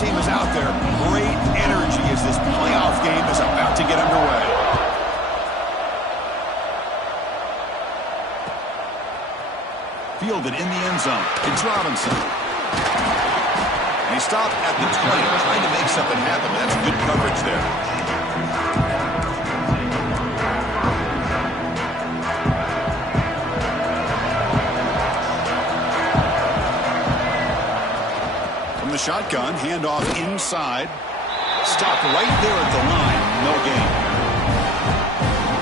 team is out there. Great energy as this playoff game is about to get underway. Fielded in the end zone. It's Robinson. And he stopped at the 20, trying to make something happen. That's good coverage there. From the shotgun, handoff inside. Stopped right there at the line. No gain.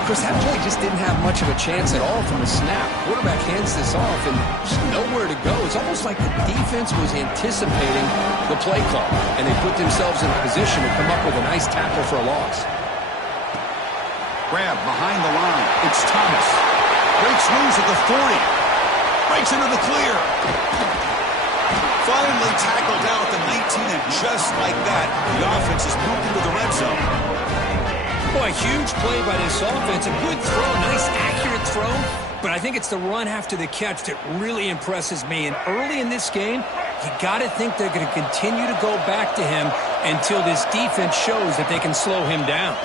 Chris, that play just didn't have much of a chance at all from the snap. Quarterback hands this off and just nowhere to go. It's almost like the defense was anticipating the play call, and they put themselves in a position to come up with a nice tackle for a loss. Grab behind the line. It's Thomas. Breaks loose at the 40. Breaks into the clear. Finally tackled out at the 19, and just like that, the offense is moved into the red zone. Boy, huge play by this offense. A good throw, nice accurate throw. But I think it's the run after the catch that really impresses me. And early in this game, you got to think they're going to continue to go back to him until this defense shows that they can slow him down.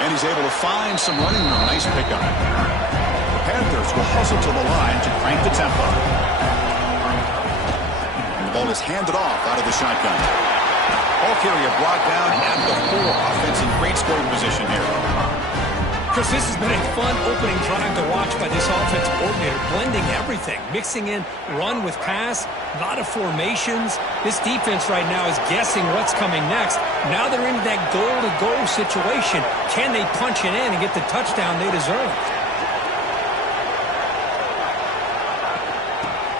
And he's able to find some running room. Nice pickup. The Panthers will hustle to the line to crank the tempo. And the ball is handed off out of the shotgun. Ball carrier brought down at the 4. Offense in great scoring position here. Chris, this has been a fun opening drive to watch by this offensive coordinator, blending everything, mixing in run with pass, a lot of formations. This defense right now is guessing what's coming next. Now they're into that goal-to-goal situation. Can they punch it in and get the touchdown they deserve?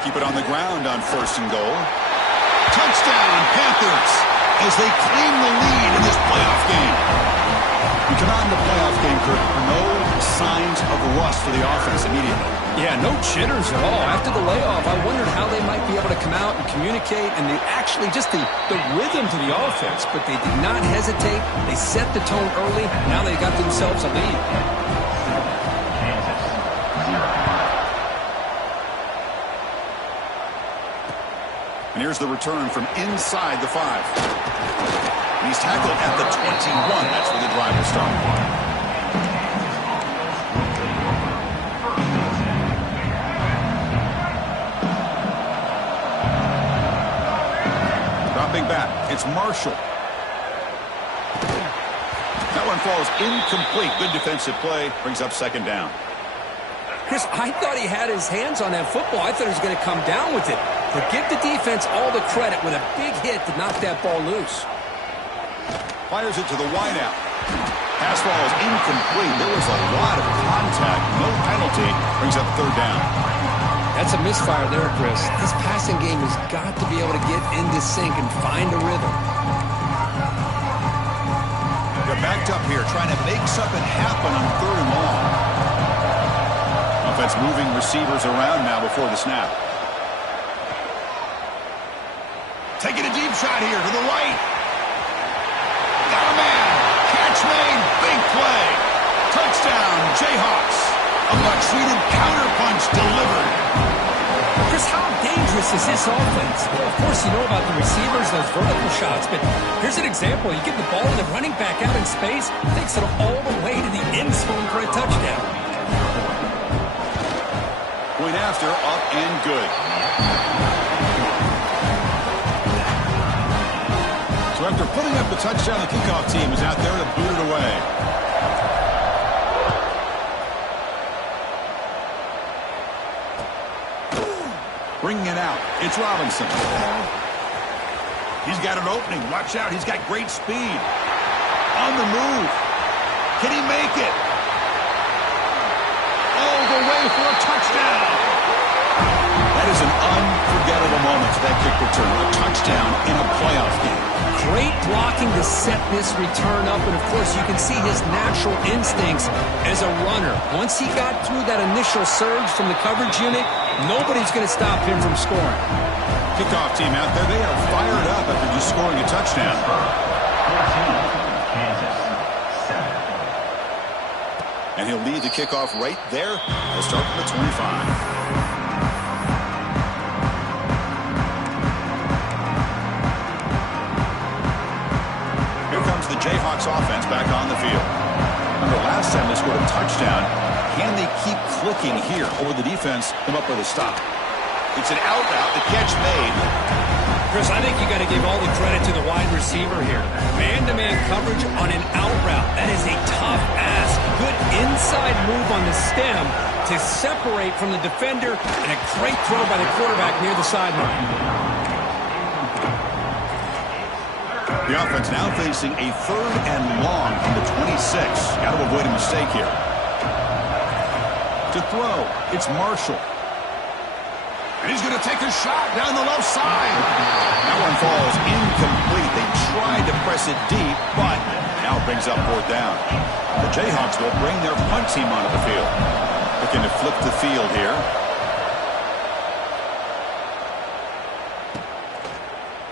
Keep it on the ground on 1st and goal. Touchdown, Panthers, as they claim the lead in this playoff game. We come out in the playoff game, Kurt. No signs of rust for the offense immediately. Yeah, no jitters at all. After the layoff, I wondered how they might be able to come out and communicate and actually just the rhythm to the offense. But they did not hesitate. They set the tone early. Now they got themselves a lead. And here's the return from inside the 5. And he's tackled at the 21. That's where the drive will start. Dropping back. It's Marshall. That one falls incomplete. Good defensive play. Brings up 2nd down. Chris, I thought he had his hands on that football. I thought he was going to come down with it. But give the defense all the credit with a big hit to knock that ball loose. Fires it to the wideout. Pass ball is incomplete. There was a lot of contact. No penalty. Brings up 3rd down. That's a misfire there, Chris. This passing game has got to be able to get into sync and find a rhythm. They're backed up here, trying to make something happen on 3rd and long. Offense moving receivers around now before the snap. Taking a deep shot here to the right. Got a man. Catch made. Big play. Touchdown, Jayhawks. A much-needed counterpunch delivered. Chris, how dangerous is this offense? Well, of course, you know about the receivers, those vertical shots, but here's an example. You get the ball to the running back out in space, takes it all the way to the end zone for a touchdown. Point after, up and good. So after putting up the touchdown, the kickoff team is out there to boot it away. Bringing it out, it's Robinson. He's got an opening. Watch out, he's got great speed. On the move. Can he make it? All the way for a touchdown. That is an unforgettable moment for that kick return. A touchdown in a playoff game. Great blocking to set this return up, and of course you can see his natural instincts as a runner. Once he got through that initial surge from the coverage unit, nobody's going to stop him from scoring. Kickoff team out there, they are fired up after just scoring a touchdown. And he'll lead the kickoff right there. He'll start from the 25. for the Jayhawks offense back on the field. Remember, last time they scored a touchdown. Can they keep clicking here, or the defense come up with a stop? It's an out route. The catch made. Chris, I think you got to give all the credit to the wide receiver here. Man-to-man coverage on an out route. That is a tough ask. Good inside move on the stem to separate from the defender, and a great throw by the quarterback near the sideline. The offense now facing a 3rd and long from the 26. Got to avoid a mistake here. To throw, it's Marshall. And he's going to take a shot down the left side. That one falls incomplete. They tried to press it deep, but now it brings up 4th down. The Jayhawks will bring their punt team onto the field. Looking to flip the field here.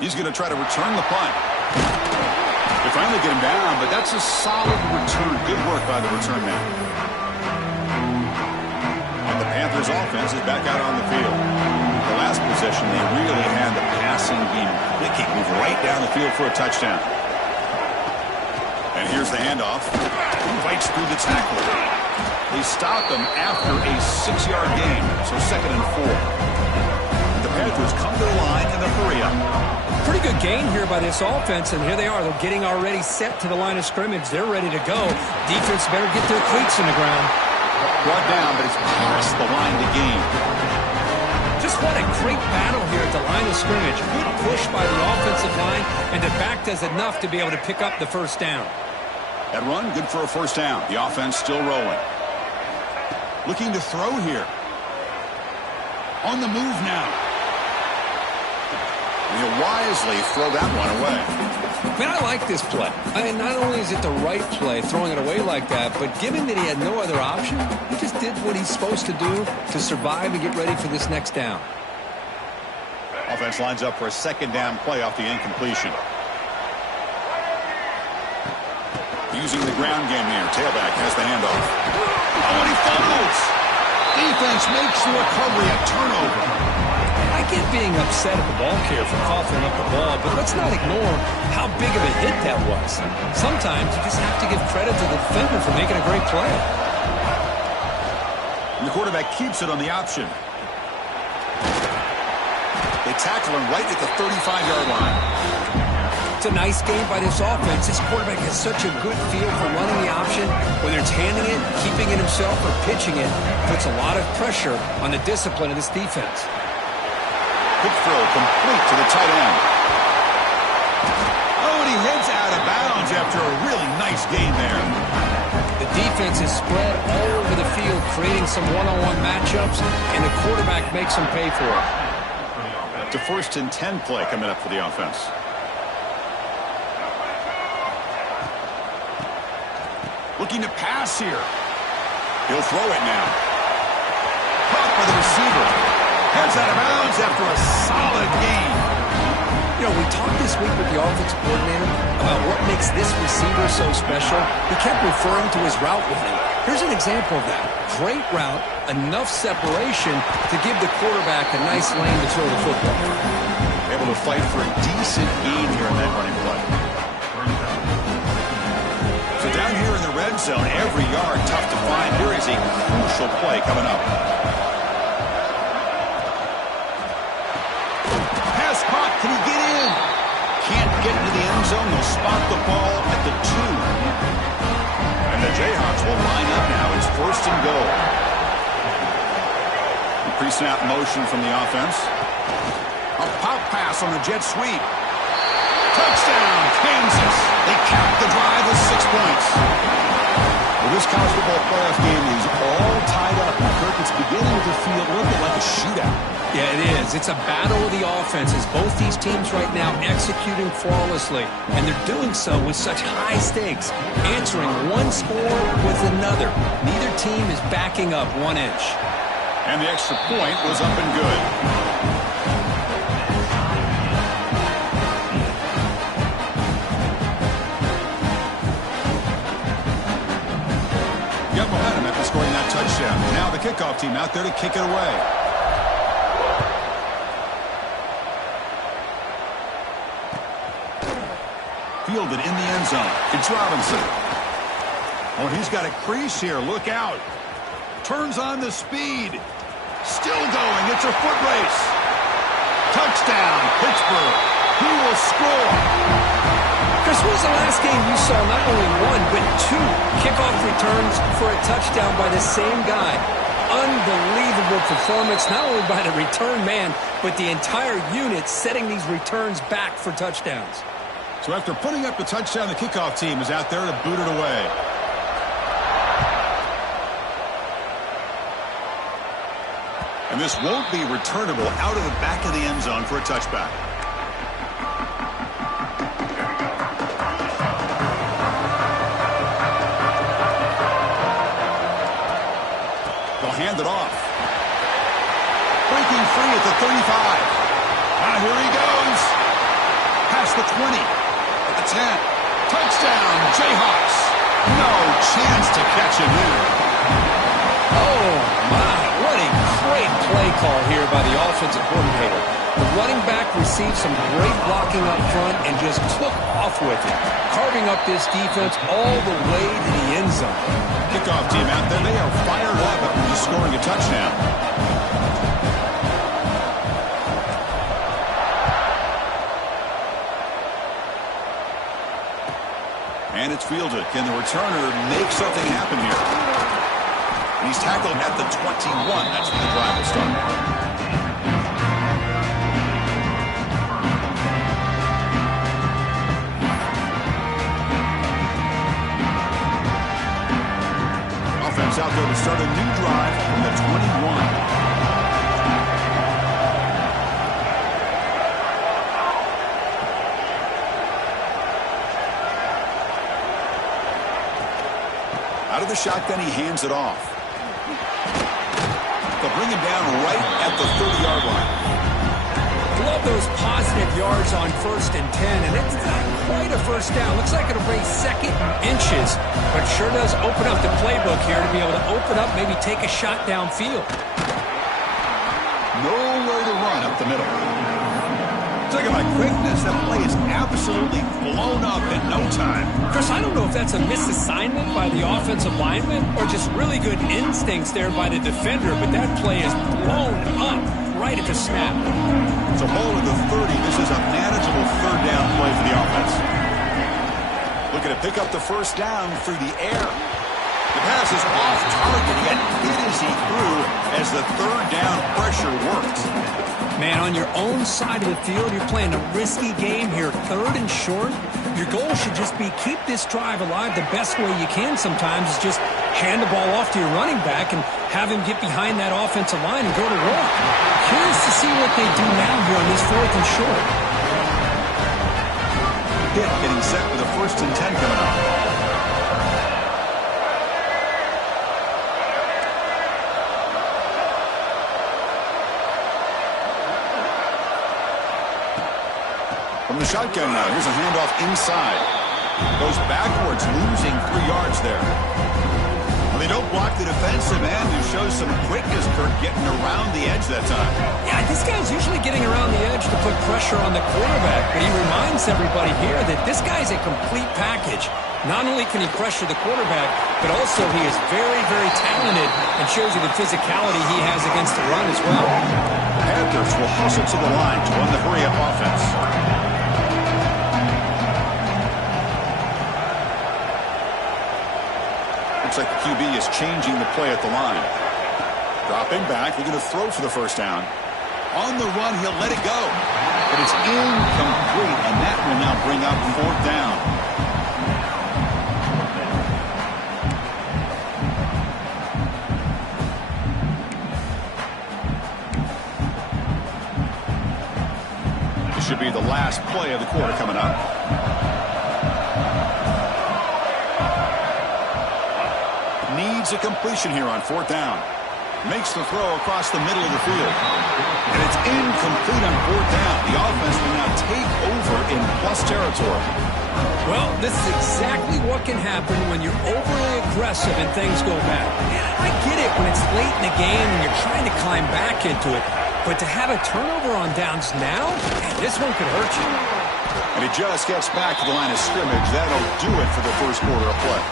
He's going to try to return the punt. They finally get him down, but that's a solid return. Good work by the return man. And the Panthers offense is back out on the field. The last possession, they really had the passing game clicking. Move right down the field for a touchdown. And here's the handoff. Fights through the tackle. They stop him after a 6-yard gain, so 2nd and 4. The Panthers come to the line in the hurry-up. Pretty good gain here by this offense, and here they are. They're getting already set to the line of scrimmage. They're ready to go. Defense better get their cleats in the ground. Brought down, but it's past the line to gain. Just what a great battle here at the line of scrimmage. Good push by the offensive line, and the back does enough to be able to pick up the 1st down. That run, good for a 1st down. The offense still rolling. Looking to throw here. On the move now. He'll wisely throw that one away. Man, I like this play. I mean, not only is it the right play, throwing it away like that, but given that he had no other option, he just did what he's supposed to do to survive and get ready for this next down. Offense lines up for a 2nd down play off the incompletion. Using the ground game here. Tailback has the handoff. Oh, and he fumbles. Defense makes the recovery, a turnover. I get being upset at the ball carrier for coughing up the ball, but let's not ignore how big of a hit that was. Sometimes you just have to give credit to the defender for making a great play. And the quarterback keeps it on the option. They tackle him right at the 35-yard line. It's a nice game by this offense. This quarterback has such a good feel for running the option. Whether it's handing it, keeping it himself, or pitching it, puts a lot of pressure on the discipline of this defense. Quick throw complete to the tight end. Oh, and he heads out of bounds after a really nice gain there. The defense is spread all over the field, creating some one-on-one matchups, and the quarterback makes them pay for it. It's a 1st and 10 play coming up for the offense. Looking to pass here. He'll throw it now. Caught by the receiver. Heads out of bounds after a solid gain. You know, we talked this week with the offensive coordinator about what makes this receiver so special. He kept referring to his route running. Here's an example of that. Great route, enough separation to give the quarterback a nice lane to throw the football. Able to fight for a decent gain here in that running play. So down here in the red zone, every yard tough to find. Here is a crucial play coming up. Pass caught. Can he get in? Can't get into the end zone. They'll spot the ball at the 2. And the Jayhawks will line up now. It's 1st and goal. Pre-snap motion from the offense. A pop pass on the jet sweep. Touchdown, Kansas. They cap the drive with 6 points. Well, this college football playoff game is all tied up. Kirk, it's beginning to feel a little bit like a shootout. Yeah, it is. It's a battle of the offenses. Both these teams right now executing flawlessly, and they're doing so with such high stakes, answering one score with another. Neither team is backing up 1 inch. And the extra point was up and good. Got momentum after scoring that touchdown. Now the kickoff team out there to kick it away. fielded in the end zone. It's Robinson. Oh, he's got a crease here. Look out. Turns on the speed. Still going. It's a foot race. Touchdown, Pittsburgh. He will score. Chris, when was the last game you saw not only one, but two kickoff returns for a touchdown by the same guy? Unbelievable performance, not only by the return man, but the entire unit setting these returns back for touchdowns. So after putting up the touchdown, the kickoff team is out there to boot it away. And this won't be returnable out of the back of the end zone for a touchback. They'll hand it off. Breaking free at the 35. Now here he goes. Past the 20. At the 10. Touchdown, Jayhawks. No chance to catch him here. Oh, my. What a great play call here by the offensive coordinator. The running back received some great blocking up front and just took off with it, carving up this defense all the way to the end zone. Kickoff team out there, they are fired up after just scoring a touchdown. And it's fielded. Can the returner make something happen here? And he's tackled at the 21. That's when the drive will start. Offense out there to start a new drive from the 21. Out of the shotgun, he hands it off. They'll bring him down right at the 30-yard line. Love those positive yards on 1st and 10, and it's not quite a first down. Looks like it'll raise second inches, but sure does open up the playbook here to be able to open up, maybe take a shot downfield. Nowhere to run up the middle. Look at my quickness. That play is absolutely blown up in no time. Chris, I don't know if that's a misassignment by the offensive lineman or just really good instincts there by the defender, but that play is blown up right at the snap. So ball at the 30. This is a manageable third down play for the offense. Looking to pick up the first down through the air. The pass is off target. He got hit as he threw as the third down pressure worked. Man, on your own side of the field, you're playing a risky game here. 3rd and short. Your goal should just be keep this drive alive the best way you can sometimes is just hand the ball off to your running back and have him get behind that offensive line and go to work. Curious to see what they do now here on this 4th and short. Hit getting set with a 1st and 10 coming up. From the shotgun now, here's a handoff inside. Goes backwards, losing 3 yards there. Well, they don't block the defensive end, who shows some quickness, Kirk, getting around the edge that time. Yeah, this guy's usually getting around the edge to put pressure on the quarterback, but he reminds everybody here that this guy's a complete package. Not only can he pressure the quarterback, but also he is very, very talented and shows you the physicality he has against the run as well. The Panthers will hustle to the line to run the hurry-up offense. Looks like the QB is changing the play at the line. Dropping back, looking to throw for the first down. On the run, he'll let it go. But it's incomplete, and that will now bring up 4th down. This should be the last play of the quarter coming up. Needs a completion here on 4th down. Makes the throw across the middle of the field. And it's incomplete on 4th down. The offense will now take over in plus territory. Well, this is exactly what can happen when you're overly aggressive and things go bad. And I get it when it's late in the game and you're trying to climb back into it. But to have a turnover on downs now, man, this one could hurt you. And he just gets back to the line of scrimmage. That'll do it for the first quarter of play.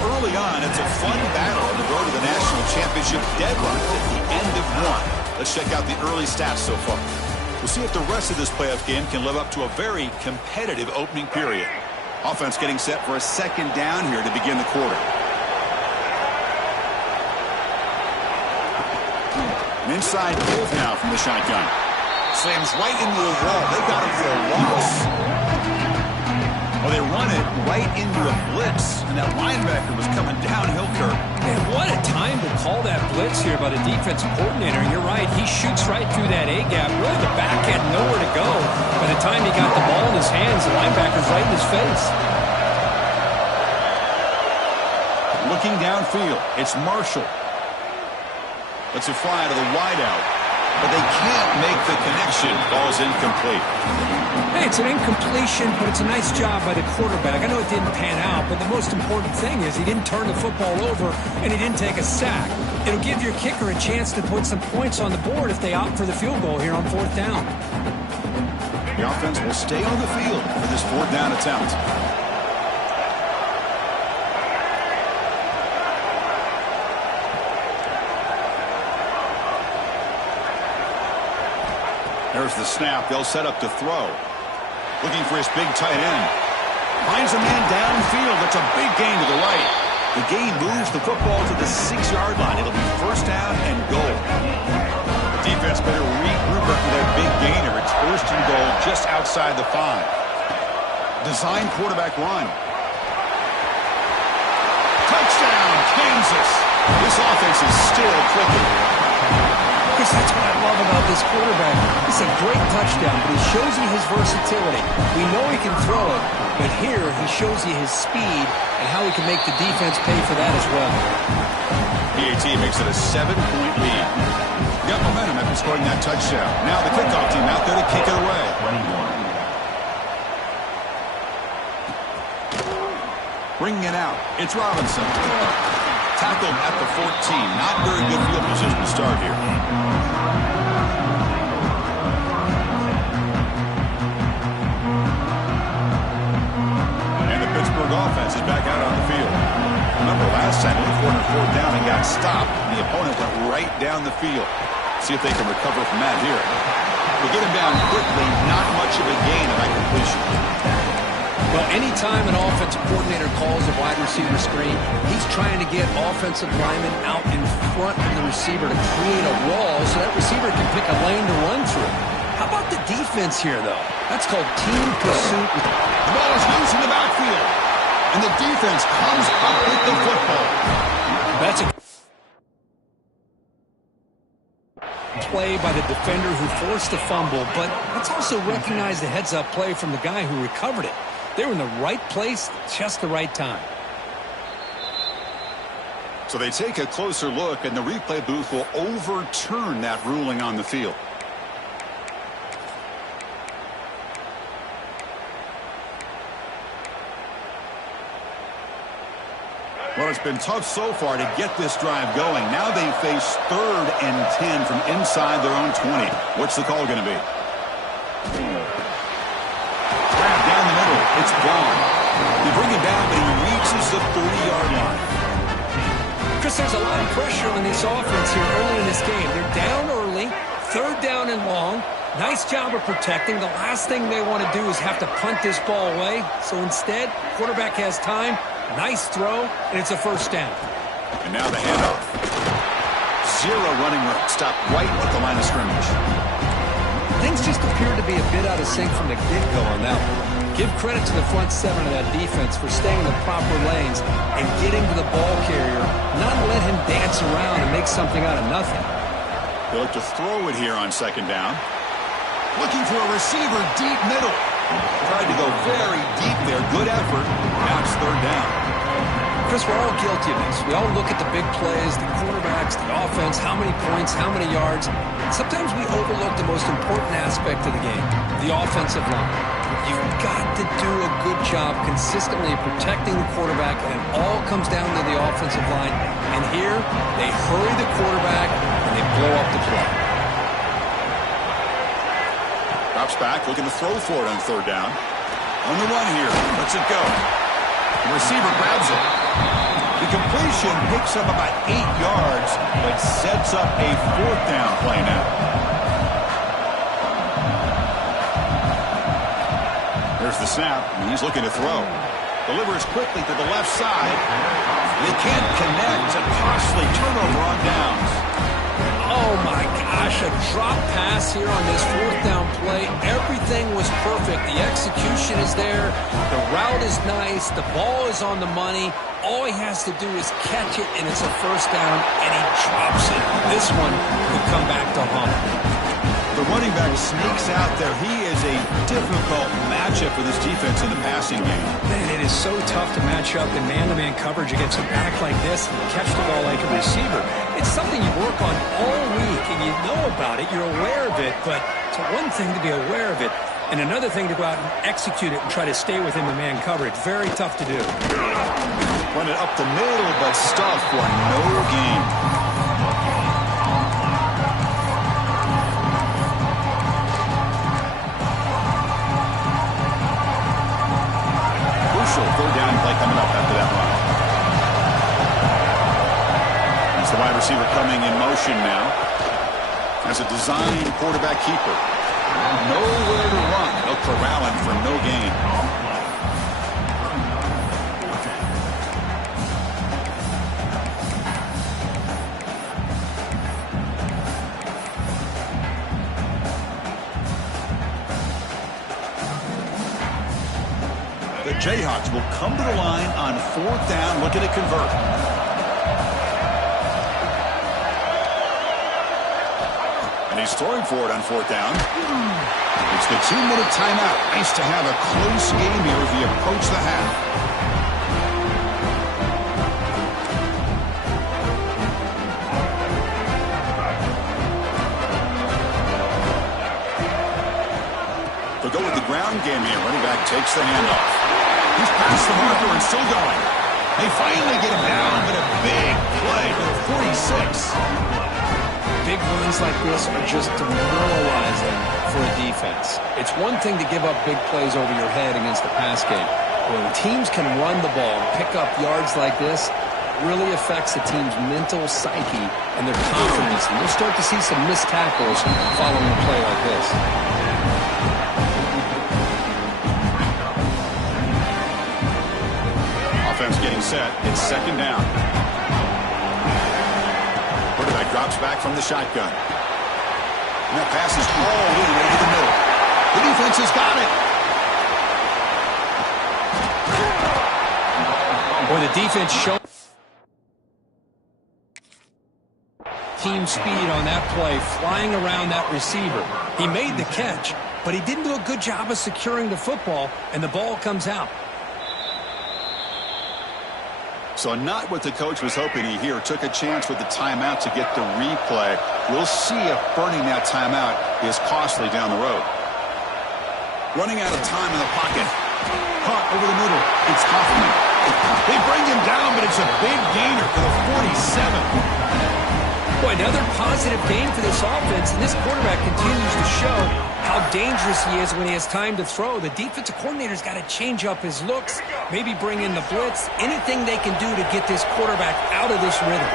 Early on, it's a fun battle on the road to the national championship deadline at the end of one. Let's check out the early stats so far. We'll see if the rest of this playoff game can live up to a very competitive opening period. Offense getting set for a second down here to begin the quarter. An inside move now from the shotgun. Slams right into the wall. They got him for a loss. Well, they run it right into a blitz, and that linebacker was coming downhill, Kirk. Man, what a time to call that blitz here by the defensive coordinator. And you're right, he shoots right through that A-gap. Really, the back had nowhere to go. By the time he got the ball in his hands, the linebacker's right in his face. Looking downfield, it's Marshall. Lets it fly to the wideout, but they can't make the connection. Ball's incomplete. Hey, it's an incompletion, but it's a nice job by the quarterback. I know it didn't pan out, but the most important thing is he didn't turn the football over and he didn't take a sack. It'll give your kicker a chance to put some points on the board if they opt for the field goal here on fourth down. The offense will stay on the field for this fourth down attempt. There's the snap. They'll set up to throw. Looking for his big tight end. Finds a man downfield. That's a big gain to the right. The gain moves the football to the 6-yard line. It'll be first down and goal. The defense better regroup after that big gainer. It's first and goal just outside the 5. Design quarterback run. Touchdown, Kansas. This offense is still clicking. That's what I love about this quarterback. It's a great touchdown, but he shows you his versatility. We know he can throw it, but here he shows you his speed and how he can make the defense pay for that as well. PAT makes it a 7-point lead. Got momentum after scoring that touchdown. Now the kickoff team out there to kick it away. 21. Bringing it out. It's Robinson. Tackled at the 14. Not very good field position to start here. And the Pittsburgh offense is back out on the field. Remember last time they went for fourth down and got stopped. The opponent went right down the field. See if they can recover from that here. They get him down quickly. Not much of a gain on that completion. Well, anytime an offensive coordinator calls a wide receiver screen, he's trying to get offensive linemen out in front of the receiver to create a wall so that receiver can pick a lane to run through. How about the defense here, though? That's called team pursuit. The ball is loose in the backfield, and the defense comes up with the football. That's a play by the defender who forced the fumble, but let's also recognize the heads-up play from the guy who recovered it. They were in the right place, just the right time. So they take a closer look, and the replay booth will overturn that ruling on the field. Well, it's been tough so far to get this drive going. Now they face 3rd and 10 from inside their own 20. What's the call going to be? Down the middle, it's Braun. They bring him down, but he reaches the 30-yard line. Chris, there's a lot of pressure on this offense here early in this game. They're down early, 3rd down and long. Nice job of protecting. The last thing they want to do is have to punt this ball away. So instead, quarterback has time, nice throw, and it's a first down. And now the handoff. 0 running room. Stop right at the line of scrimmage. Things just appear to be a bit out of sync from the get-go on that one. Give credit to the front 7 of that defense for staying in the proper lanes and getting to the ball carrier, not let him dance around and make something out of nothing. They look to throw it here on 2nd down. Looking for a receiver deep middle. Tried to go very deep there. Good effort. Now it's 3rd down. Chris, we're all guilty of this. We all look at the big plays, the quarterbacks, the offense, how many points, how many yards. Sometimes we overlook the most important aspect of the game, the offensive line. You've got to do a good job consistently protecting the quarterback, and it all comes down to the offensive line. And here, they hurry the quarterback, and they blow up the play. Drops back, looking to throw for it on third down. On the run here, lets it go. The receiver grabs it. The completion picks up about 8 yards, but sets up a fourth down play now. There's the snap, and he's looking to throw. Delivers quickly to the left side. They can't connect. A costly turnover on downs. Oh, my gosh, a drop pass here on this fourth down play. Everything was perfect. The execution is there. The route is nice. The ball is on the money. All he has to do is catch it, and it's a first down, and he drops it. This one could come back to haunt him. The running back sneaks out there. He is a difficult matchup for this defense in the passing game. Man, it is so tough to match up in man-to-man coverage against a back like this and catch the ball like a receiver. It's something you work on all week, and you know about it. You're aware of it, but it's one thing to be aware of it, and another thing to go out and execute it and try to stay within the man coverage. Very tough to do. Run it up the middle, but stuffed for no gain. Third down play coming up after that run. It's the wide receiver coming in motion now. As a design quarterback keeper. Nowhere to run. They'll corral him for no gain. The Jayhawks will come to the line on fourth down, looking to convert. And he's throwing for it on fourth down. It's the 2-minute timeout. Nice to have a close game here as we approach the half. They'll go with the ground game here. Running back takes the handoff. He's past the marker and still going. They finally get him down, but a big play to the 46. Big runs like this are just demoralizing for a defense. It's one thing to give up big plays over your head against the pass game. When teams can run the ball and pick up yards like this, it really affects the team's mental psyche and their confidence. And you'll start to see some missed tackles following a play like this. Offense getting set. It's second down. Quarterback drops back from the shotgun. And that pass is hauled in over the middle. The defense has got it. Boy, the defense showed team speed on that play, flying around that receiver. He made the catch, but he didn't do a good job of securing the football, and the ball comes out. So not what the coach was hoping here. Took a chance with the timeout to get the replay. We'll see if burning that timeout is costly down the road. Running out of time in the pocket. Caught over the middle. It's Hoffman. They bring him down, but it's a big gainer for the 47. Boy, another positive game for this offense, and this quarterback continues to show how dangerous he is when he has time to throw. The defensive coordinator's got to change up his looks, maybe bring in the blitz, anything they can do to get this quarterback out of this rhythm.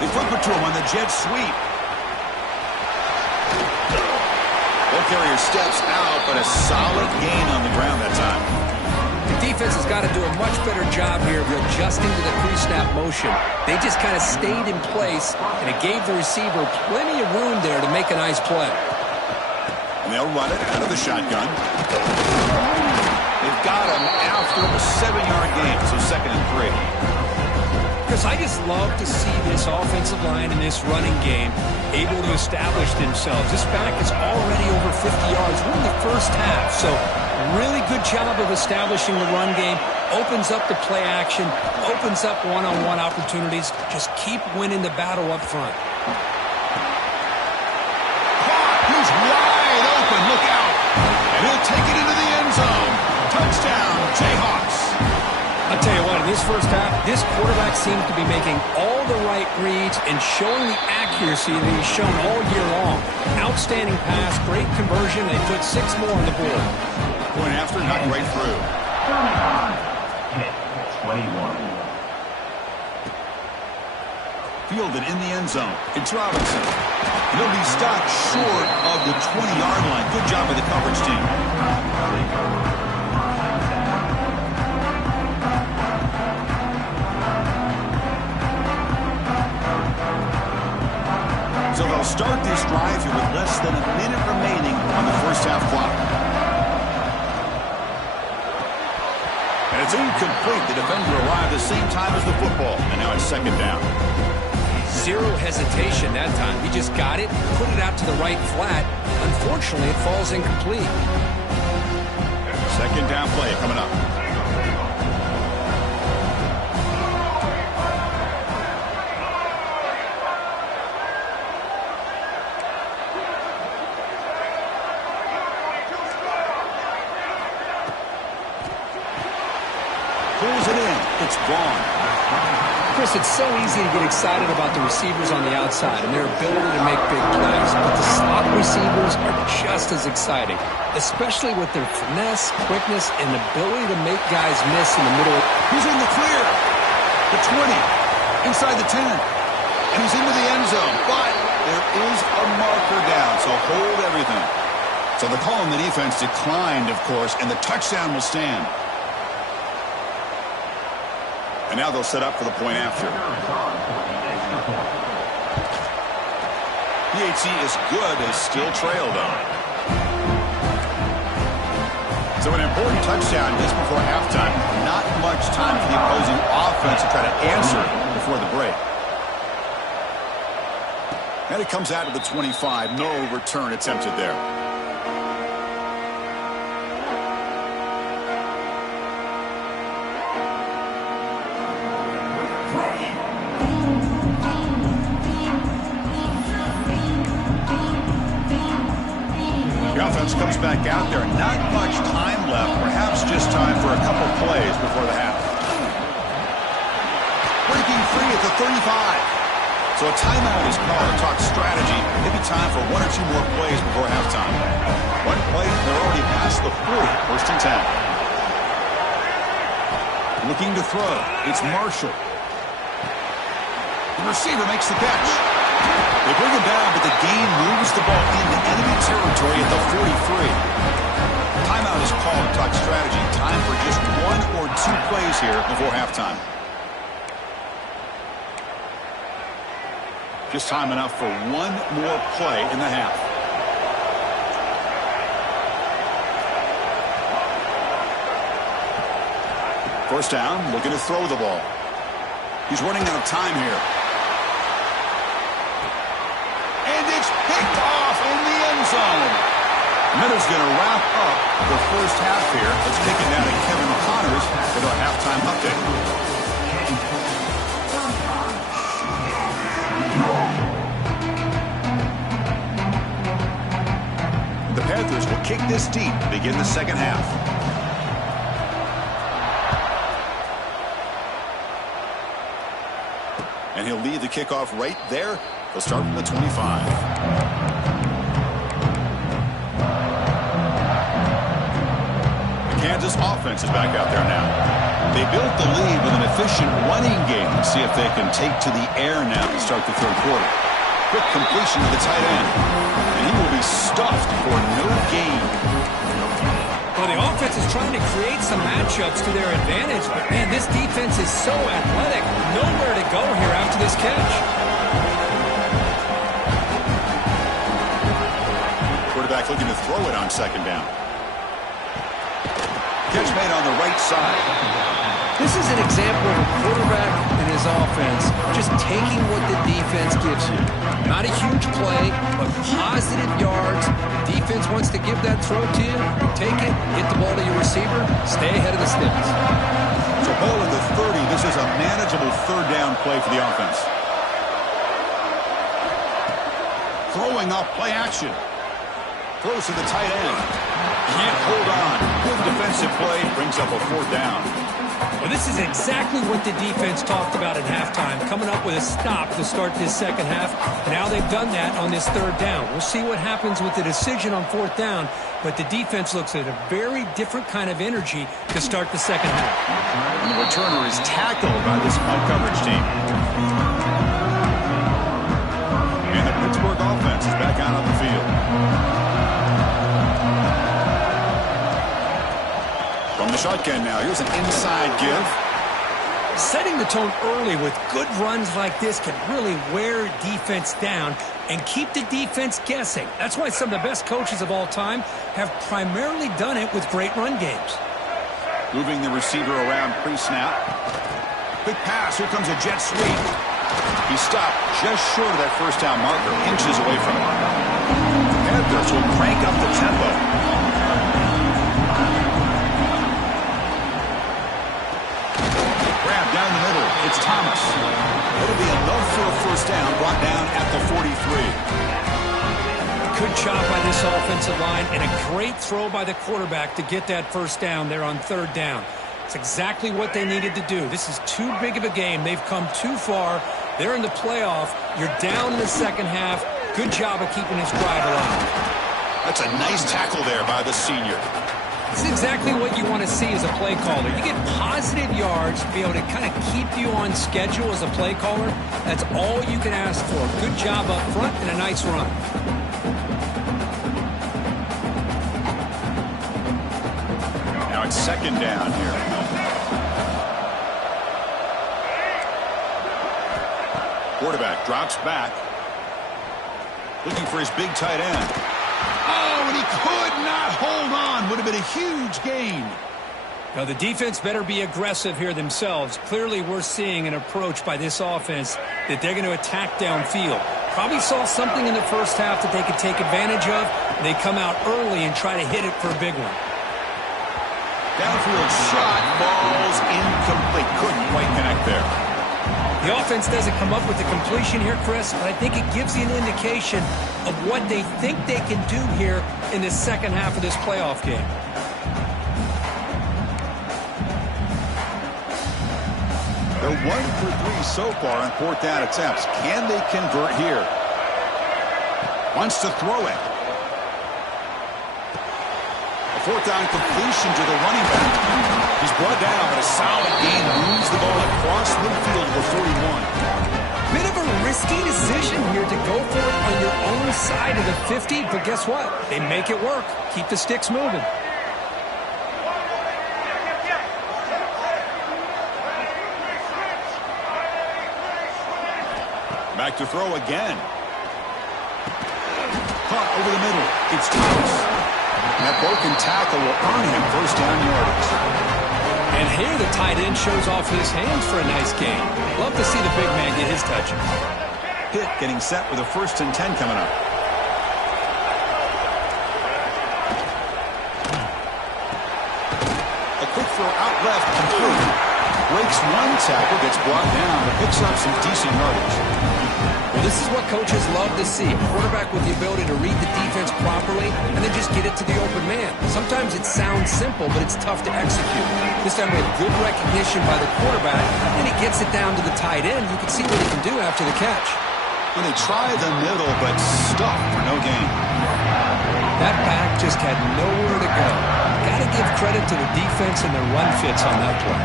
They flip it to him on the jet sweep. Ball carrier steps out, but a solid gain on the ground that time. The defense has got to do a much better job here of adjusting to the pre-snap motion. They just kind of stayed in place, and it gave the receiver plenty of room there to make a nice play. And they'll run it out of the shotgun. They've got him after a 7-yard gain, so 2nd and 3. Chris, I just love to see this offensive line and this running game able to establish themselves. This back is already over 50 yards. We're in the first half, so really good job of establishing the run game. Opens up the play action, opens up one-on-one opportunities. Just keep winning the battle up front. He's wide open. Look out. And he'll take it into the end zone. Touchdown, Jayhawks. I'll tell you what, in This first half, this quarterback seems to be making all the right reads and showing the accuracy that he's shown all year long. Outstanding pass, great conversion. They put 6 more on the board. Point after, not right through. 21. Fielded in the end zone. It's Robinson. He'll be stopped short of the 20-yard line. Good job by the coverage team. So they'll start this drive here with less than a minute remaining on the first half clock. And it's incomplete. The defender arrived the same time as the football. And now it's second down. Zero hesitation that time. He just got it, put it out to the right flat. Unfortunately, it falls incomplete. Second down play coming up. Pulls it in. It's gone. Chris, it's so easy to get excited about the receivers on the outside and their ability to make big plays, but the slot receivers are just as exciting, especially with their finesse, quickness, and ability to make guys miss in the middle. He's in the clear. The 20, inside the 10, and he's into the end zone, but there is a marker down, so hold everything. So the call on the defense declined, of course, and the touchdown will stand. And now they'll set up for the point after. PHC is good. They still trail, though. So an important touchdown just before halftime. Not much time for the opposing offense to try to answer before the break. And it comes out to the 25. No return attempted there. Comes back out there. Not much time left. Perhaps just time for a couple plays before the half. Breaking free at the 35. So a timeout is called to talk strategy. Maybe time for 1 or 2 more plays before halftime. One play, they're already past the 40. First and 10. Looking to throw. It's Marshall. The receiver makes the catch. They bring him down, but the game moves the ball into enemy territory at the 43. Timeout is called to talk strategy. Time for just 1 or 2 plays here before halftime. Just time enough for 1 more play in the half. First down, looking to throw the ball. He's running out of time here. Picked off in the end zone. Minutes going to wrap up the first half here. Let's kick it down to Kevin Connors with our halftime update. The Panthers will kick this deep to begin the second half. And he'll lead the kickoff right there. They'll start from the 25. The Kansas offense is back out there now. They built the lead with an efficient running game. Let's see if they can take to the air now to start the third quarter. Quick completion to the tight end. And he will be stuffed for no gain. Well, the offense is trying to create some matchups to their advantage. But, man, this defense is so athletic. Nowhere to go here after this catch. Quarterback looking to throw it on second down. Catch made on the right side. This is an example of a quarterback and his offense just taking what the defense gives you. Not a huge play, but positive yards. Defense wants to give that throw to you. Take it, get the ball to your receiver, stay ahead of the sticks. So ball at the 30. This is a manageable third down play for the offense. Throwing off play action. Throws to the tight end. Can't hold on. Good defensive play. Brings up a fourth down. Well, this is exactly what the defense talked about at halftime, coming up with a stop to start this second half. Now they've done that on this third down. We'll see what happens with the decision on fourth down, but the defense looks at a very different kind of energy to start the second half. And the returner is tackled by this punt coverage team. And the Pittsburgh offense is back out on the field. From the shotgun now, here's an inside give. Setting the tone early with good runs like this can really wear defense down and keep the defense guessing. That's why some of the best coaches of all time have primarily done it with great run games. Moving the receiver around pre-snap. Quick pass, here comes a jet sweep. He stopped just short of that first down marker, inches away from it. The Panthers will crank up the tempo. Down the middle, it's Thomas. It'll be enough for a first down, brought down at the 43. Good job by this offensive line and a great throw by the quarterback to get that first down there on third down. It's exactly what they needed to do. This is too big of a game. They've come too far. They're in the playoff. You're down in the second half. Good job of keeping this drive alive. That's a nice tackle there by the senior. This is exactly what you want to see as a play caller. You get positive yards to be able to kind of keep you on schedule as a play caller. That's all you can ask for. Good job up front and a nice run. Now it's second down here. Quarterback drops back. Looking for his big tight end. Oh, and he could not hold on. Would have been a huge gain. Now, the defense better be aggressive here themselves. Clearly, we're seeing an approach by this offense that they're going to attack downfield. Probably saw something in the first half that they could take advantage of. They come out early and try to hit it for a big one. Downfield shot falls incomplete. Couldn't quite connect there. The offense doesn't come up with the completion here, Chris, but I think it gives you an indication of what they think they can do here in the second half of this playoff game. They're 1 for 3 so far on fourth down attempts. Can they convert here? Wants to throw it. A fourth down completion to the running back. He's brought down, but a solid gain moves the ball across midfield to the 41. Bit of a risky decision here to go for it on your own side of the 50, but guess what? They make it work. Keep the sticks moving. Back to throw again. Caught over the middle. It's Thomas. And that broken tackle will earn him first down yardage. And here the tight end shows off his hands for a nice gain. Love to see the big man get his touches. Pitt getting set with a 1st and 10 coming up. A quick throw out left, complete. Breaks one tackle, gets brought down, but picks up some decent yardage. Well, this is what coaches love to see. A quarterback with the ability to read the defense properly and then just get it to the open man. Sometimes it sounds simple, but it's tough to execute. This time we have good recognition by the quarterback, and he gets it down to the tight end. You can see what he can do after the catch. And they try the middle, but stuck for no gain. That back just had nowhere to go. Got to give credit to the defense and the run fits on that play.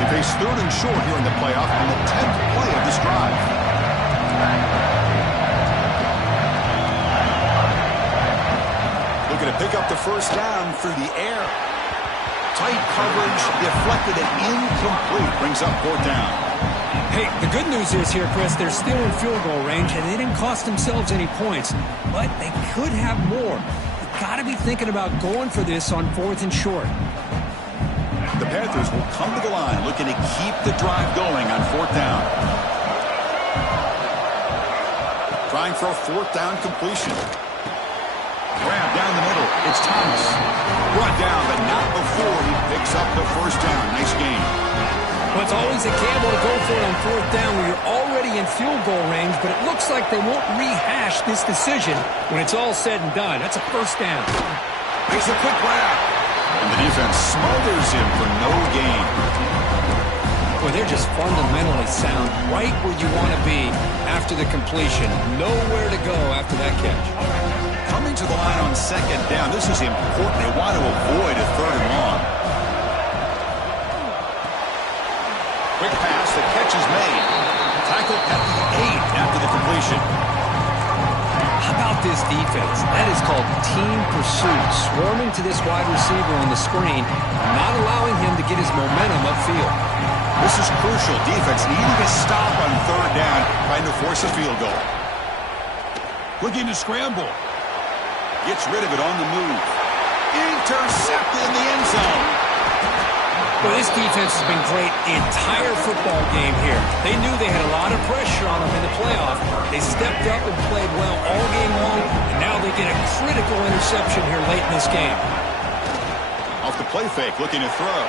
They face 3rd and short here in the playoff on the 10th play of this drive. Looking to pick up the first down through the air. Tight coverage, deflected and incomplete. Brings up fourth down. Hey, the good news is here, Chris, they're still in field goal range, and they didn't cost themselves any points. But they could have more. You've got to be thinking about going for this on 4th and short. The Panthers will come to the line looking to keep the drive going on 4th down. Trying for a 4th down completion. Grab down the middle. It's Thomas. Brought down, but not before he picks up the first down. Nice game. Well, it's always a gamble to go for it on 4th down when you're already in field goal range, but it looks like they won't rehash this decision when it's all said and done. That's a first down. Makes a quick grab. And the defense smothers him for no gain. Well, they're just fundamentally sound right where you want to be after the completion. Nowhere to go after that catch. Coming to the line on second down, this is important. They want to avoid a third and long. Quick pass, the catch is made. Tackled at the 8 after the completion. How about this defense? That is called team pursuit. Swarming to this wide receiver on the screen, not allowing him to get his momentum upfield. This is crucial. Defense needing a stop on third down, trying to force a field goal. Looking to scramble. Gets rid of it on the move. Intercepted in the end zone. Well, this defense has been great the entire football game here. They knew they had a lot of pressure on them in the playoff. They stepped up and played well all game long, and now they get a critical interception here late in this game. Off the play fake, looking to throw.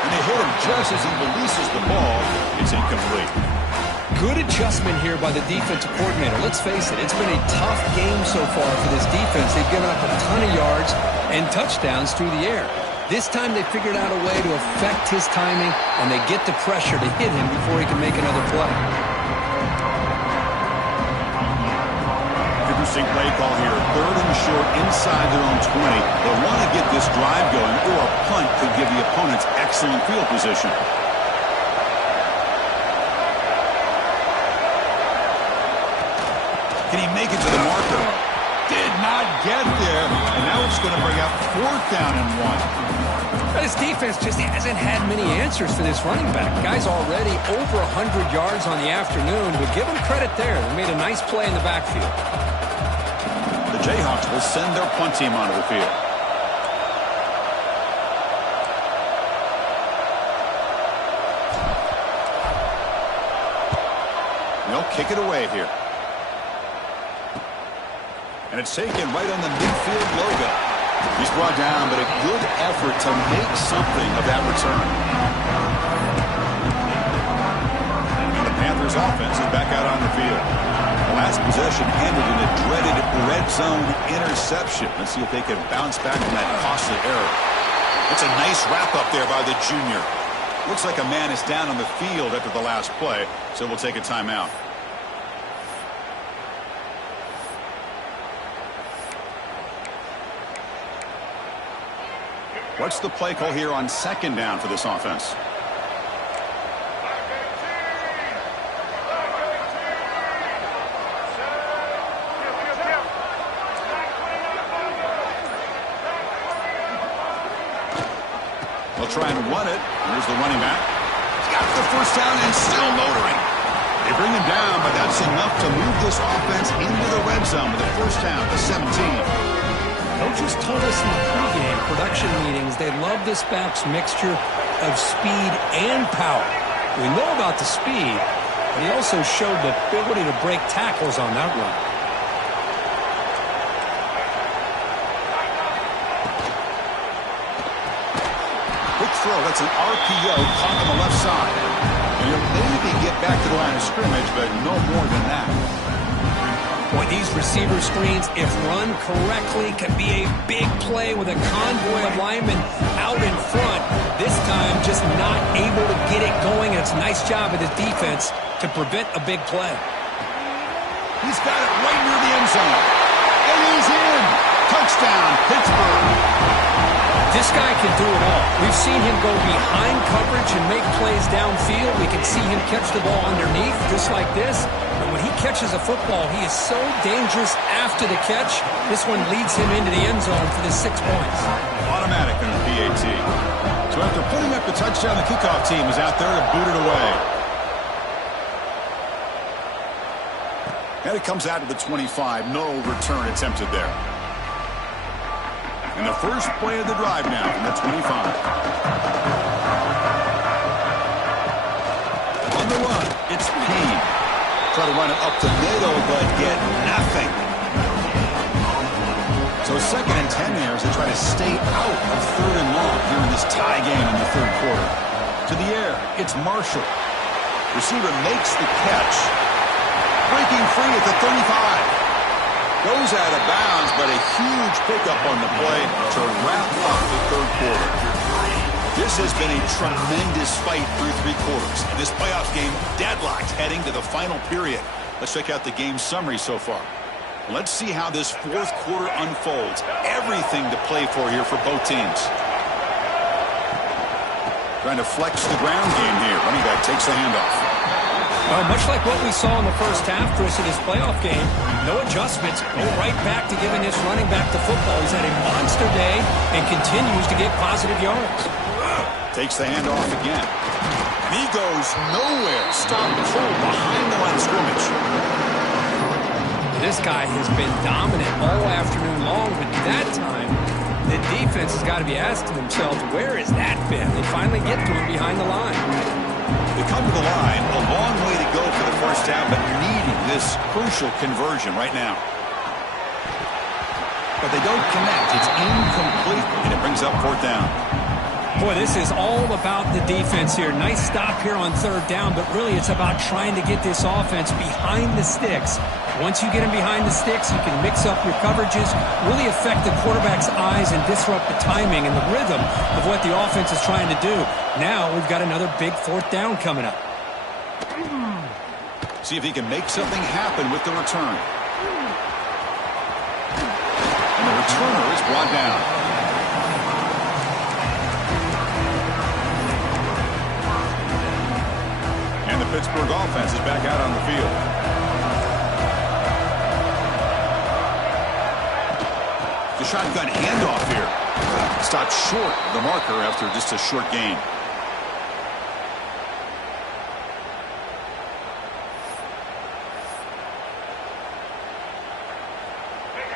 And they hit him just as he releases the ball. It's incomplete. Good adjustment here by the defensive coordinator. Let's face it, it's been a tough game so far for this defense. They've given up a ton of yards and touchdowns through the air. This time they figured out a way to affect his timing, and they get the pressure to hit him before he can make another play. Interesting play call here. Third and short inside their own 20. They'll want to get this drive going, or a punt could give the opponents excellent field position. Can he make it to the marker? Did not get there, and now it's going to bring up 4th down and 1. But his defense just hasn't had many answers for this running back. Guy's already over 100 yards on the afternoon, but give him credit there. They made a nice play in the backfield. The Jayhawks will send their punt team onto the field. They'll kick it away here. And it's taken right on the midfield logo. He's brought down, but a good effort to make something of that return. And the Panthers offense is back out on the field. The last possession ended in a dreaded red zone interception. Let's see if they can bounce back from that costly error. That's a nice wrap up there by the junior. Looks like a man is down on the field after the last play, so we'll take a timeout. What's the play call here on second down for this offense? They'll try and run it. Here's the running back. He's got the first down and still motoring. They bring him down, but that's enough to move this offense into the red zone with a first down to 17. Coaches told us in the pregame production meetings they love this back's mixture of speed and power. We know about the speed, but he also showed the ability to break tackles on that run. Quick throw. That's an RPO caught on the left side. And he'll maybe get back to the line of scrimmage, but no more than that. Boy, these receiver screens, if run correctly, can be a big play with a convoy of linemen out in front. This time, just not able to get it going. It's a nice job of the defense to prevent a big play. He's got it right near the end zone. And he's in. Touchdown, Pittsburgh. This guy can do it all. We've seen him go behind coverage and make plays downfield. We can see him catch the ball underneath, just like this. And when he catches a football, he is so dangerous after the catch. This one leads him into the end zone for the 6 points. Automatic on the PAT. So after putting up the touchdown, the kickoff team is out there to boot it away. And it comes out to the 25. No return attempted there. And the first play of the drive now from the 25. On the run, it's Payne. Try to run it up to middle, but get nothing. So 2nd and 10 here as they try to stay out of 3rd and long here in this tie game in the 3rd quarter. To the air, it's Marshall. Receiver makes the catch. Breaking free at the 35. Goes out of bounds, but a huge pickup on the play to wrap up the third quarter. This has been a tremendous fight through three quarters. In this playoff game, deadlocked heading to the final period. Let's check out the game summary so far. Let's see how this fourth quarter unfolds. Everything to play for here for both teams. Trying to flex the ground game here. Running back takes the handoff. Well, much like what we saw in the first half, Chris, in this playoff game, no adjustments. Go right back to giving this running back to football. He's had a monster day and continues to get positive yards. Takes the handoff again. And he goes nowhere. Stop cold behind the line of scrimmage. This guy has been dominant all afternoon long, but that time, the defense has got to be asking themselves, where has that been? They finally get to him behind the line. They come to the line, a long way to go for the first half, but needing this crucial conversion right now. But they don't connect. It's incomplete, and it brings up fourth down. Boy, this is all about the defense here. Nice stop here on third down, but really it's about trying to get this offense behind the sticks. Once you get him behind the sticks, you can mix up your coverages, really affect the quarterback's eyes and disrupt the timing and the rhythm of what the offense is trying to do. Now we've got another big fourth down coming up. See if he can make something happen with the return. And the returner is brought down. And the Pittsburgh offense is back out on the field. The shotgun handoff here. Stopped short of the marker after just a short gain.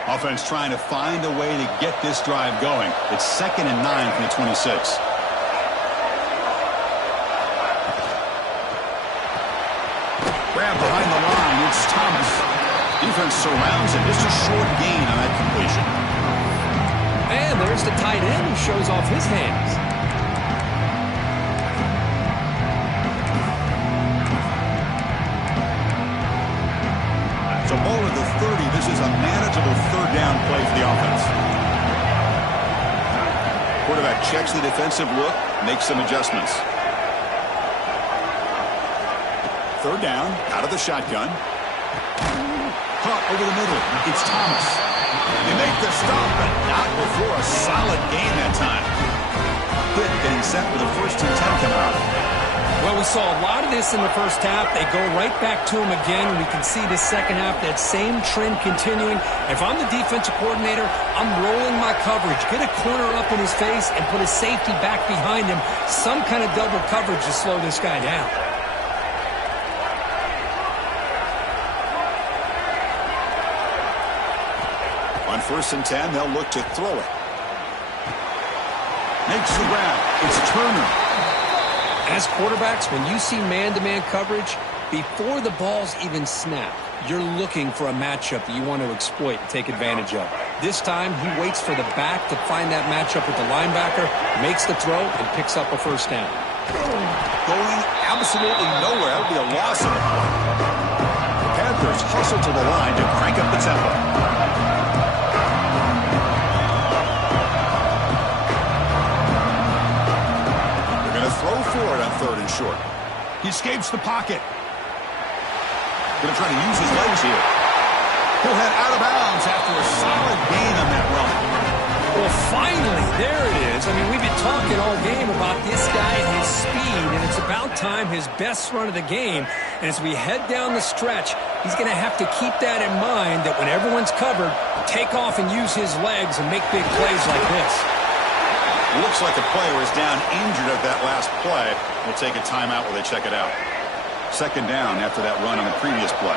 Offense trying to find a way to get this drive going. It's 2nd and 9 from the 26. Grab behind the line. It's Thomas. Defense surrounds him. Just a short gain on that completion. And there's the tight end who shows off his hands. So ball at the 30. This is a manageable third down play for the offense. Quarterback checks the defensive look, makes some adjustments. Third down, out of the shotgun. Caught over the middle. It's Thomas. They make the stop, but not before a solid gain that time. Hit getting set with a 1st and 10 coming out. Well, we saw a lot of this in the first half. They go right back to him again, and we can see the second half, that same trend continuing. If I'm the defensive coordinator, I'm rolling my coverage. Get a corner up in his face and put a safety back behind him. Some kind of double coverage to slow this guy down. On 1st and 10, they'll look to throw it. Makes the grab. It's Turner. As quarterbacks, when you see man-to-man coverage, before the ball's even snapped, you're looking for a matchup that you want to exploit and take advantage of. This time, he waits for the back to find that matchup with the linebacker, makes the throw, and picks up a 1st down. Going absolutely nowhere. That would be a loss of the play. The Panthers hustle to the line to crank up the tempo. Throw for it on 3rd and short. He escapes the pocket. Going to try to use his legs here. He'll head out of bounds after a solid gain on that run. Well, finally, there it is. I mean, we've been talking all game about this guy and his speed, and it's about time his best run of the game. And as we head down the stretch, he's going to have to keep that in mind, that when everyone's covered, take off and use his legs and make big plays like this. Looks like a player is down injured at that last play. We'll take a timeout while they check it out. 2nd down after that run on the previous play.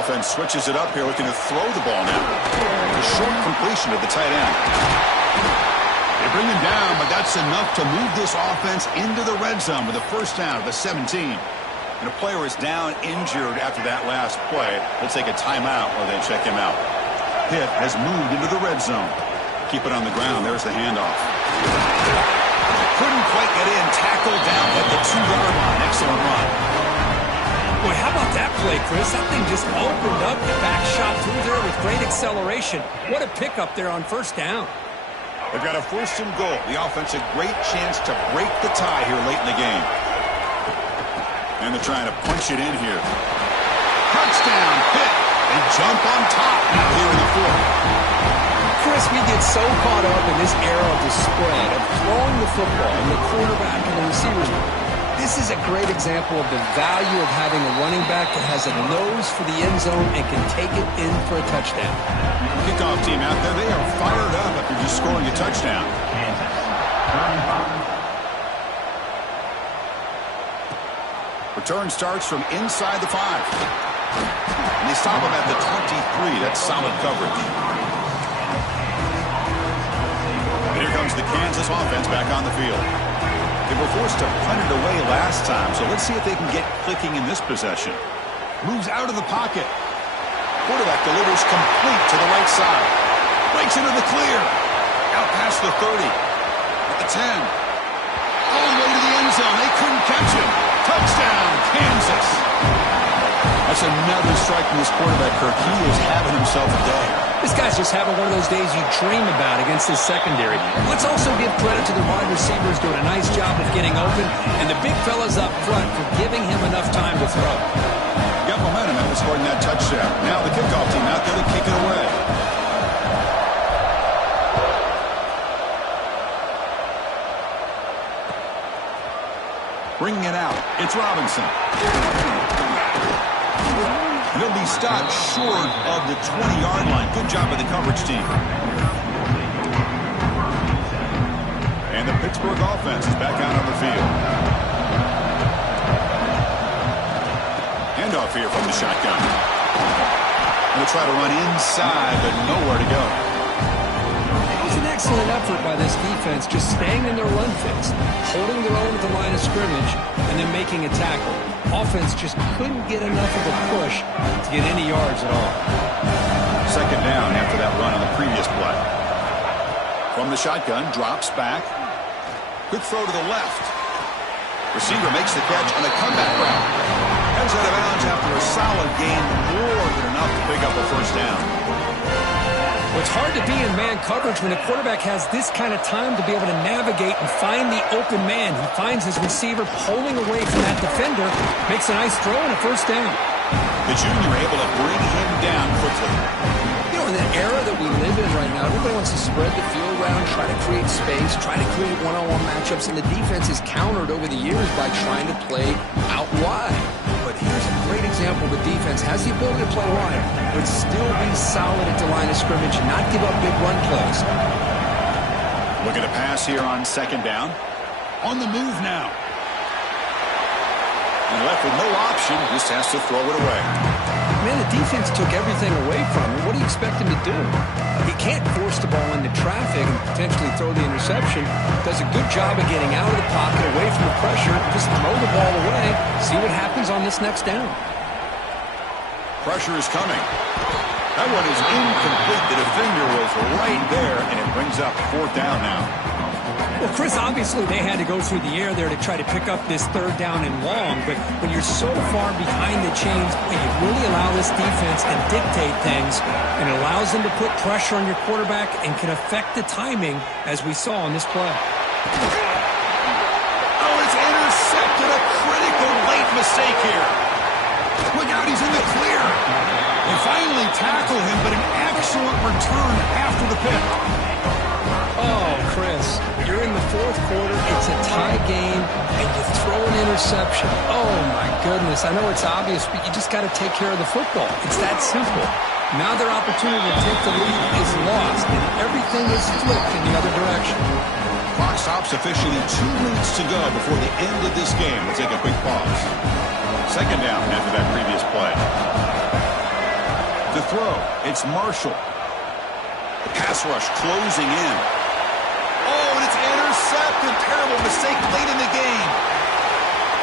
Offense switches it up here, looking to throw the ball now. A short completion to the tight end. They bring him down, but that's enough to move this offense into the red zone with a 1st down at the 17. And a player is down injured after that last play. We'll take a timeout while they check him out. Pitt has moved into the red zone. Keep it on the ground. There's the handoff. Couldn't quite get in. Tackled down at the 2-yard line. Excellent run. Boy, how about that play, Chris. That thing just opened up. The back shot through there with great acceleration. What a pickup there on first down. They've got a 1st and goal. The offense a great chance to break the tie here late in the game. And they're trying to punch it in here. Touchdown, hit, and jump on top now here in the 4th. Chris, we get so caught up in this era of the spread, of throwing the football and the quarterback and the receivers. This is a great example of the value of having a running back that has a nose for the end zone and can take it in for a touchdown. Kickoff team out there, they are fired up after just scoring a touchdown. Return starts from inside the 5. And they stop him at the 23. That's solid coverage. And here comes the Kansas offense back on the field. They were forced to punt it away last time, so let's see if they can get clicking in this possession. Moves out of the pocket. Quarterback delivers complete to the right side. Breaks into the clear. Out past the 30. At the 10. All the way to the end zone. They couldn't catch him. Touchdown, Kansas. That's another strike from this quarterback, Kirk. He is having himself a day. This guy's just having one of those days you dream about against this secondary. Let's also give credit to the wide receivers doing a nice job of getting open, and the big fellas up front for giving him enough time to throw. Got momentum after scoring that touchdown. Now the kickoff team out there to kick it away. Bringing it out, it's Robinson. And he'll be stopped short of the 20-yard line. Good job by the coverage team. And the Pittsburgh offense is back out on the field. Handoff here from the shotgun. They'll try to run inside, but nowhere to go. It was an excellent effort by this defense, just staying in their run fits, holding their own at the line of scrimmage, and then making a tackle. Offense just couldn't get enough of a push to get any yards at all. 2nd down after that run on the previous play. From the shotgun, drops back. Quick throw to the left. Receiver makes the catch on a comeback route. Heads out of bounds after a solid gain, more than enough to pick up a 1st down. Well, it's hard to be in man coverage when a quarterback has this kind of time to be able to navigate and find the open man. He finds his receiver pulling away from that defender, makes a nice throw and a 1st down. The junior able to bring him down quickly. You know, in the era that we live in right now, everybody wants to spread the field around, try to create space, try to create one-on-one matchups, and the defense is countered over the years by trying to play out wide. But here's a great example. The defense has the ability to play wide, but still be solid at the line of scrimmage and not give up big run plays. Look at a pass here on 2nd down. On the move now. And left with no option, just has to throw it away. Man, the defense took everything away from him. What do you expect him to do? He can't force the ball into traffic and potentially throw the interception. Does a good job of getting out of the pocket, away from the pressure. Just throw the ball away. See what happens on this next down. Pressure is coming. That one is incomplete. The defender was right there, and it brings up 4th down now. Well, Chris, obviously they had to go through the air there to try to pick up this 3rd down and long, but when you're so far behind the chains, you really allow this defense to dictate things, and it allows them to put pressure on your quarterback and can affect the timing, as we saw on this play. Oh, it's intercepted. A critical late mistake here. Look out, he's in the clear. They finally tackle him, but an excellent return after the pick. Oh, Chris, you're in the 4th quarter, it's a tie game, and you throw an interception. Oh, my goodness. I know it's obvious, but you just got to take care of the football. It's that simple. Now their opportunity to take the lead is lost, and everything is flipped in the other direction. Clock stops officially 2 minutes to go before the end of this game. We'll take a quick pause. 2nd down after that previous play. The throw, it's Marshall. The pass rush closing in. Oh, and it's intercepted. Terrible mistake late in the game.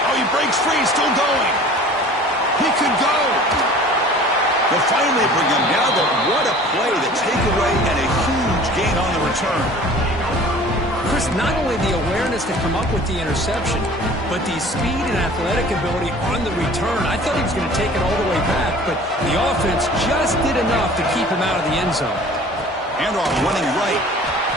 Oh, he breaks free, still going. He could go. They'll finally bring him down, but what a play, the takeaway, and a huge gain on the return. Chris, not only the awareness to come up with the interception, but the speed and athletic ability on the return. I thought he was going to take it all the way back, but the offense just did enough to keep him out of the end zone. Handoff running right.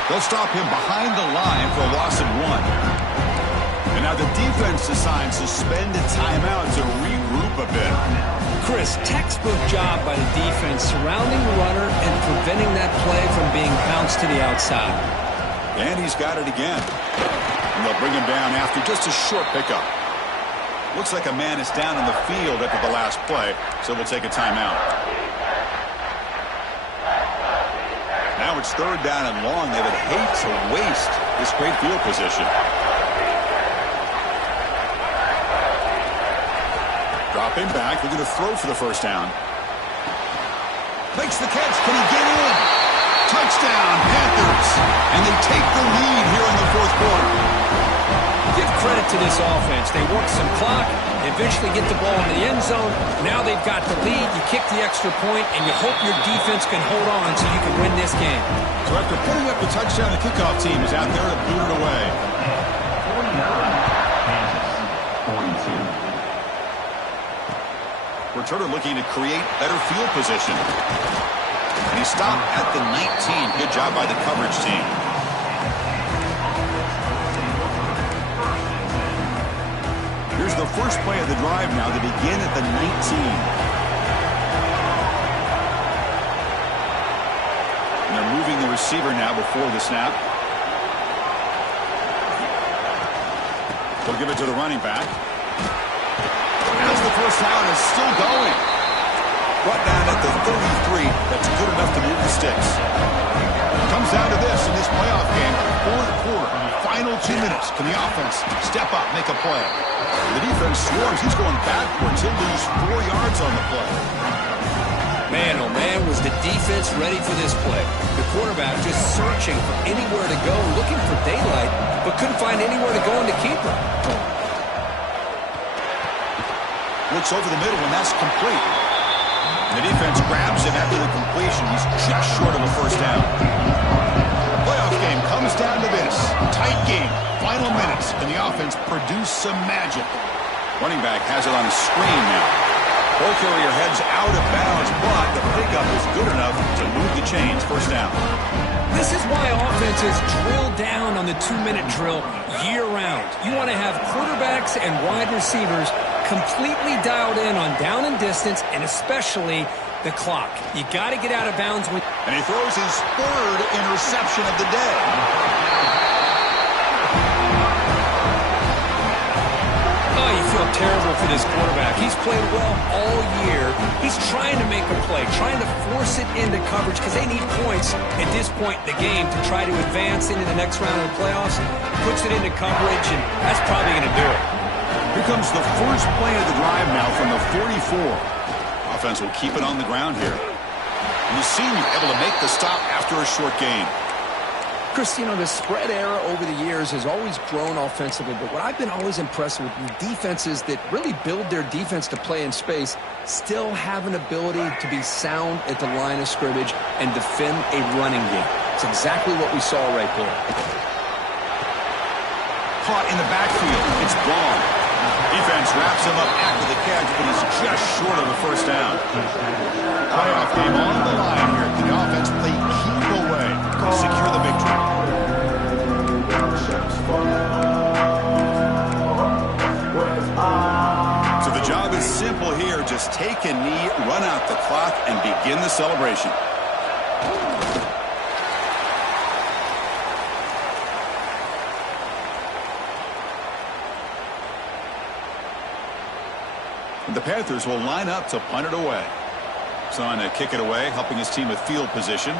They'll stop him behind the line for a loss of 1. And now the defense decides to spend a timeout to regroup a bit. Chris, textbook job by the defense surrounding the runner and preventing that play from being bounced to the outside. And he's got it again. And they'll bring him down after just a short pickup. Looks like a man is down in the field after the last play, so we'll take a timeout. Now it's 3rd down and long. They would hate to waste this great field position. Dropping back. They're going to throw for the first down. Makes the catch. Can he get in? Touchdown, Panthers. And they take the lead here in the 4th quarter. Give credit to this offense. They work some clock, they eventually get the ball in the end zone. Now they've got the lead. You kick the extra point, and you hope your defense can hold on so you can win this game. So after putting up the touchdown, the kickoff team is out there to boot it away. 42. Returner looking to create better field position. And he stopped at the 19. Good job by the coverage team. Here's the first play of the drive now. They begin at the 19. And they're moving the receiver now before the snap. They'll give it to the running back. As the first down is still going. Brought down at the 33. That's good enough to move the sticks. Comes down to this in this playoff game. 4th quarter. Final 2 minutes. Can the offense step up, make a play? The defense swarms. He's going backwards. He'll lose 4 yards on the play. Man, oh man, was the defense ready for this play. The quarterback just searching for anywhere to go, looking for daylight, but couldn't find anywhere to go in the keeper. Looks over the middle, and that's complete. And the defense grabs him after the completion. He's just short of a first down. The playoff game comes down to this. Tight game. Final minutes. Can the offense produce some magic? Running back has it on the screen now. Ball carrier heads out of bounds, but the pickup is good enough to move the chains. First down. This is why offenses drill down on the 2-minute drill year-round. You want to have quarterbacks and wide receivers completely dialed in on down and distance, and especially the clock. You got to get out of bounds when... And he throws his 3rd interception of the day. Oh, you feel terrible for this quarterback. He's played well all year. He's trying to make a play, trying to force it into coverage because they need points at this point in the game to try to advance into the next round of the playoffs. Puts it into coverage, and that's probably going to do it. Here comes the first play of the drive now from the 44. Offense will keep it on the ground here. And the senior able to make the stop after a short gain. Chris, you know, the spread era over the years has always grown offensively, but what I've been always impressed with defenses that really build their defense to play in space still have an ability to be sound at the line of scrimmage and defend a running game. It's exactly what we saw right there. Caught in the backfield. It's Braun. Defense wraps him up after the catch, but he's just short of a first down. Playoff game on the line here. Can the offense play keep away to secure the victory? So the job is simple here. Just take a knee, run out the clock, and begin the celebration. The Panthers will line up to punt it away. Son to kick it away, helping his team with field position.